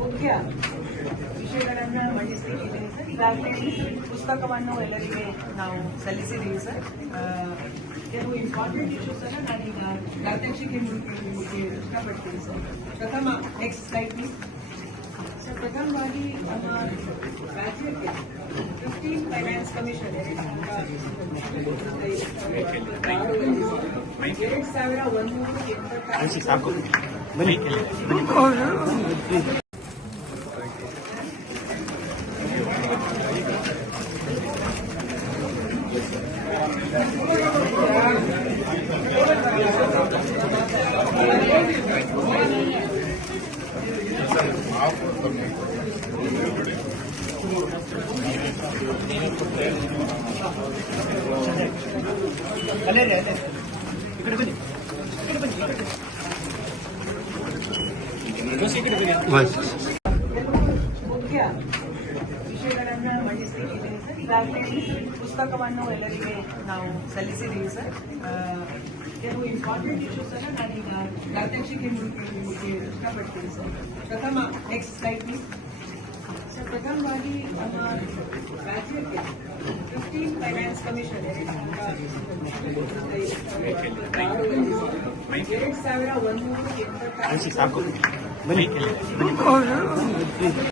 ಮುಖ್ಯ ವಿಷಯಗಳನ್ನ ಮಂಡಿಸಲಿಕ್ಕಿದ್ದೀನಿ ಸರ್. ಈಗಾಗಲೇ ಪುಸ್ತಕವನ್ನು ಎಲ್ಲರಿಗೆ ನಾವು ಸಲ್ಲಿಸಿದ್ದೀವಿ ಸರ್. ಕೆಲವು ಇಂಪಾರ್ಟೆಂಟ್ ಇಶ್ಯೂಸ್ ಅನ್ನ ನಾನೀಗ ಪ್ರಾತ್ಯಕ್ಷಿಕೆ ಮೂಲಕ ನಿಮಗೆ ಇಷ್ಟಪಡ್ತೀನಿ ಸರ್. ಪ್ರಥಮ ನೆಕ್ಸ್ಟ್ ಸ್ಲೈಡ್ ಪ್ಲೀಸ್ ಸರ್. ಪ್ರಥಮವಾಗಿ ನಮ್ಮ ರಾಜ್ಯಕ್ಕೆ 15 ಫೈನಾನ್ಸ್ ಕಮಿಷನ್ 2186 ಮುಖ್ಯ ವಿಷಯಗಳನ್ನ ಮಂಡಿಸಲಿಕ್ಕಿದ್ದೀನಿ ಸರ್. ಈಗಾಗಲೇ ಪುಸ್ತಕವನ್ನು ಎಲ್ಲರಿಗೆ ನಾವು ಸಲ್ಲಿಸಿದ್ದೀವಿ ಸರ್. ಕೆಲವು ಇಂಪಾರ್ಟೆಂಟ್ ಇಶ್ಯೂಸ್ ಅನ್ನ ನಾನೀಗ ಪ್ರಾತ್ಯಕ್ಷಿಕೆ ಮೂಲಕ ನಿಮಗೆ ಇಷ್ಟಪಡ್ತೀನಿ ಸರ್. ಪ್ರಥಮ ನೆಕ್ಸ್ಟ್ ಸ್ಲೈಡ್ ಪ್ಲೀಸ್ ಸರ್. ಪ್ರಥಮವಾಗಿ ನಮ್ಮ ರಾಜ್ಯಕ್ಕೆ 15 ಫೈನಾನ್ಸ್ ಕಮಿಷನ್ 2186